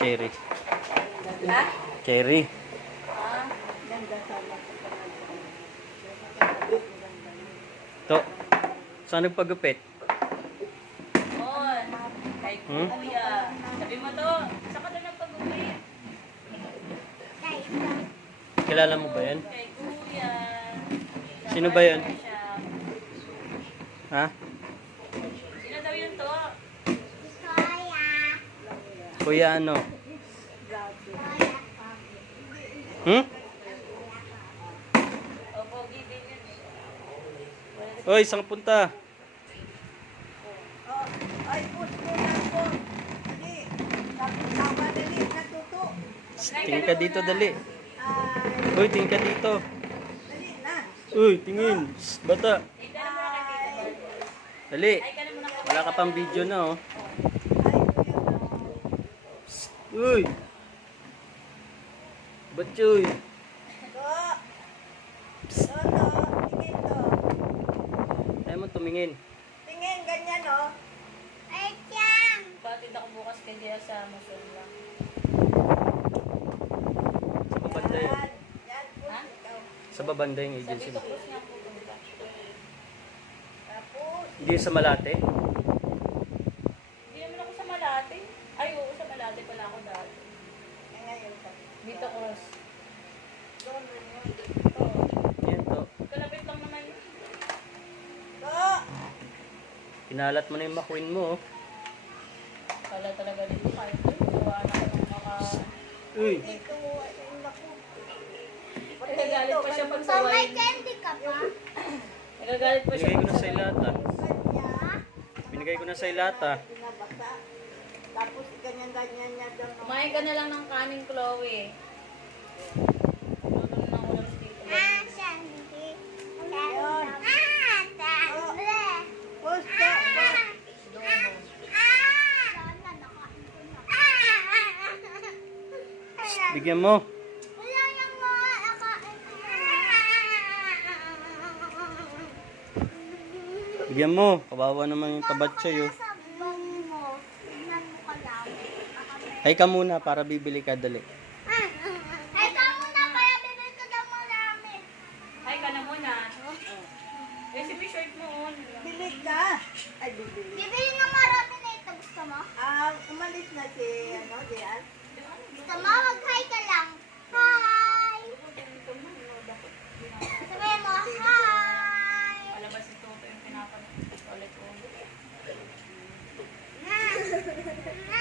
Cherry. Ha? Cherry. Ah, Ganda sana sa To. Saan nagpagupit? on. Kay Kuya. Sabi mo to, saan ka na nagpag-uwi? Kilala mo ba yan? Kay Kuya. Sino ba yan? Siya. Ha? Sino daw yun to? Kuya ano? Hmm? Opo, giving yun eh. Oy, saan ka punta? Oh, ay, push mo lang po. Dali. Tama, dali. Natuto. Tingin ka dito, dali. Ay, Uy, tingin ka dito. dali na. Uy, tingin. Shh, bata. Ay, ka na muna kay Tita Bal. Dali. Ay, ka na muna kay Wala ka pang video na, oh. Ay, kuya. Uy. Batchoy. To. To. Tingin to. Ayaw mo tumingin. Tingin, ganyan, oh. Batid ako bukas kay Dia sa Musul lang. Sa babanda yun. Yan. Yan, push. Ha? Ikaw. Sa babanda yung Sabi agency ko, mo. push nga pupunta. Tapos, Hindi sa Malate. Hindi naman ako sa Malate. Ay, oo, sa Malate pala ako dati. ngayon ka. Dito cross. Doon na yun. Oo. Yan to. Kalapit lang naman yun. To. Kinalat mo na yung makuin mo, oh. Kala talaga dito kahit doon. Gawa na ako ng mga... Uy. Ito, ay, naku. Nagagalit pa siya pag saway. Nagagalit pa siya Binigay ko pag na sa saway. ilata. Kanya. Binigay ko na sa ilata. Pinabasa. Tapos ganyan-ganyan niya daw. Kumain ka na lang ng kanin, Chloe. Luto na ng ulam dito. Pusto. Bigyan mo. Bigyan mo. Kawawa naman yung tabatsoy, oh. Hay ka muna para bibili ka, dali. Ay, ka na muna. Eh, si shirt mo. Bili ka. Ay, bibili. Bibili ng marami na ito. Gusto mo? Umalis na si, Diaz. Gusto mo? Mag-hi ka lang. Hi! Sabihin mo, hi! Palabas ito yung pinapanood. Ulit-ulit. Na!